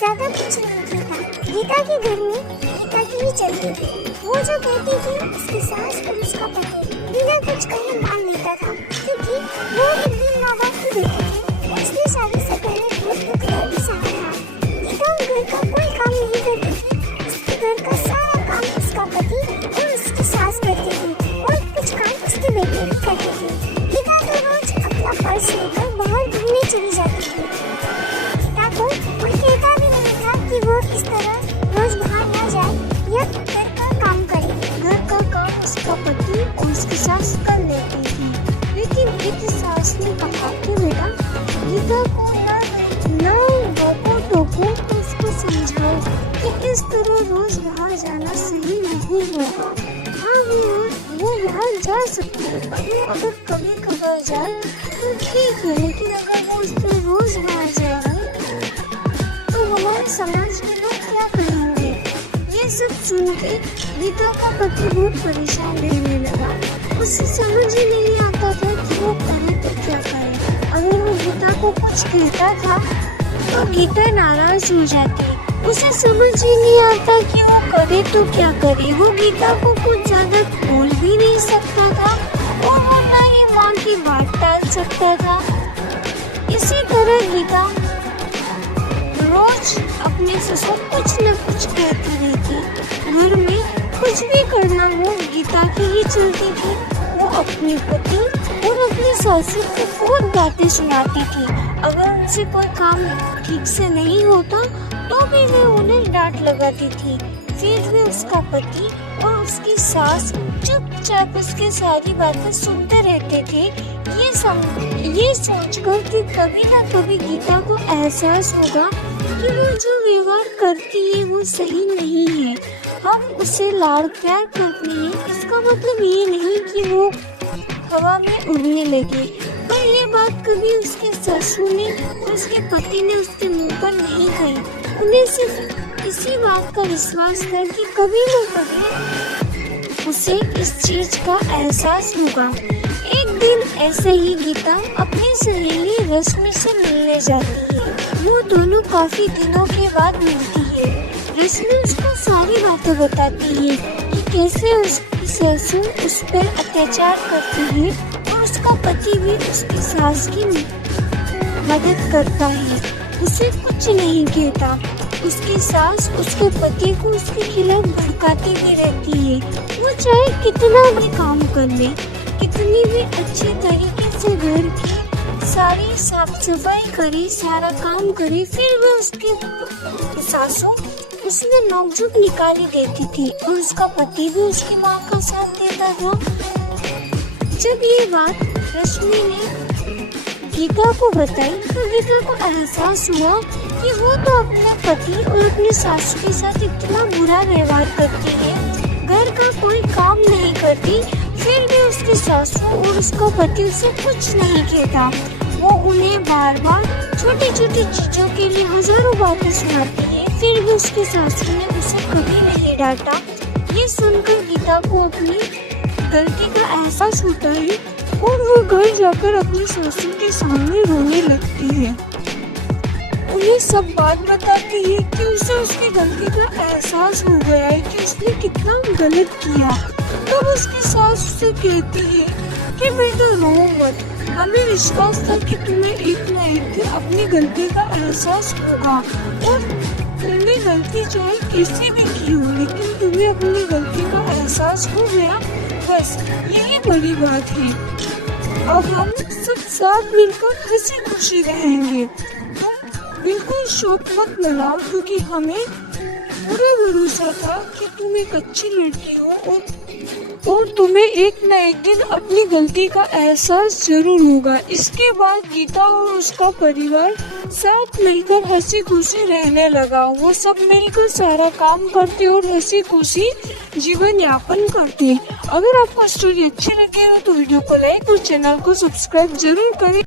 ज्यादा कुछ नहीं कहता। गीता के घर में गीता की ही चलती थी। वो जो कहती थी उसकी सास और उसका पति बिना कुछ कहे मान लेता था, क्योंकि वो एक दिन माँ बाप की बेटी थी। उसने शादी से पहले बहुत दुख दर्द सहा था। गीता घर का कोई काम नहीं करती थी। उसके घर का सारा काम उसका पति और उसकी सास करती थी और कुछ काम उसकी बेटी भी करती थी। गीता तो रोज अपना पर्स लेकर बाहर घूमने चली जाती थी। गीता को कोई कहता भी नहीं था कि वो इस तरह रोज बाहर न जाए या घर का काम करे। घर का काम उसका पति और उसकी सास कर लेती थी। लेकिन एक सास ने कहा कि बेटा गीता को ना टोको तो उसको समझाओ कि इस तरह रोज बाहर जाना सही नहीं होगा। हाँ वो बाहर जा सकती है, अगर कभी कभार जाए तो ठीक है, लेकिन अगर वो इस तरह रोज बाहर जाए तो हमारे समाज के लोग क्या करेंगे। ये सब सुन के गीता का पति बहुत परेशान रहने लगा। उसे समझ ही नहीं आता था कि वो करे तो क्या करे। अगर वो गीता को कुछ कहता था तो गीता नाराज हो जाती। उसे समझ ही नहीं आता कि वो करे तो क्या करे। वो गीता को कुछ ज्यादा बोल भी नहीं सकता था और वो ना ही माँ की बात टाल सकता था। इसी तरह गीता रोज अपने से कुछ न कुछ कहती रहती। घर में कुछ भी करना हो गीता की ही चलती थी। वो अपने पति और अपनी सासू को बहुत बातें सुनाती थी। अगर उनसे कोई काम ठीक से नहीं होता तो भी वे उन्हें डांट लगाती थी। फिर भी उसका पति और उसकी सास चुपचाप उसकी सारी बातें सुनते रहते थे। ये सोचकर कि कभी ना कभी गीता को एहसास होगा कि वो जो व्यवहार करती है वो सही नहीं है। हम उसे लाड़ प्यार करते हैं, इसका मतलब ये नहीं कि वो हवा में उड़ने लगे। पर ये बात कभी उसके ससुर ने और उसके पति ने उसके मुंह पर नहीं कही। उन्हें सिर्फ इसी बात का विश्वास था कि कभी न कभी उसे इस चीज का एहसास होगा। एक दिन ऐसे ही गीता अपनी सहेली रश्मि से मिलने जाती है। वो दोनों काफी दिनों के बाद मिलती है। रश्मि उसको सारी बातें बताती है कि कैसे उसकी ससुर उस पर अत्याचार करती है और उसका पति भी उसकी सास की मदद करता है। उसे कुछ नहीं कहता। उसकी सास उसके पति को उसके खिलाफ भड़काती भी रहती है। वो चाहे कितना भी काम कर ले, कितनी भी अच्छे तरीके से घर की सारी साफ सफाई करे, सारा काम करे, फिर भी उसकी सासू उसमें नोकझोंक निकाली देती थी और उसका पति भी उसकी माँ का साथ देता था। जब ये बात रश्मि ने गीता को बताई तो गीता को एहसास हुआ कि वो तो अपने पति और अपनी सासू के साथ इतना बुरा व्यवहार करती है, घर का कोई काम नहीं करती, फिर भी उसकी सासू और उसका पति उसे कुछ नहीं कहता। वो उन्हें बार बार छोटी छोटी चीजों के लिए हजारों बातें सुनाती है, फिर भी उसकी सासू ने उसे कभी नहीं डांटा। ये सुनकर गीता को अपनी गलती का एहसास होता है और वो घर जाकर अपनी सासू के सामने रोने लगती है। उन्हें सब बात बताती है कि उसे उसकी गलती का एहसास हो गया है कि उसने कितना गलत किया। तब उसकी सास उसे कहती है कि बेटा रो मत, हमें विश्वास था कि तुम्हें एक न एक दिन अपनी गलती का एहसास होगा और तुमने गलती चाहे कैसे भी की हो, लेकिन तुम्हें अपनी गलती का एहसास हो गया, बस यही बड़ी बात है। अब हम सब साथ मिलकर हंसी खुशी रहेंगे। तुम बिल्कुल शोक मत मनाओ, क्योंकि हमें पूरा भरोसा था कि तुम एक अच्छी लड़की हो और तुम्हें एक न एक दिन अपनी गलती का एहसास जरूर होगा। इसके बाद गीता और उसका परिवार साथ मिलकर हंसी खुशी रहने लगा। वो सब मिलकर सारा काम करते और हंसी खुशी जीवन यापन करते। अगर आपको स्टोरी अच्छी लगी हो तो वीडियो को लाइक और चैनल को सब्सक्राइब जरूर करें।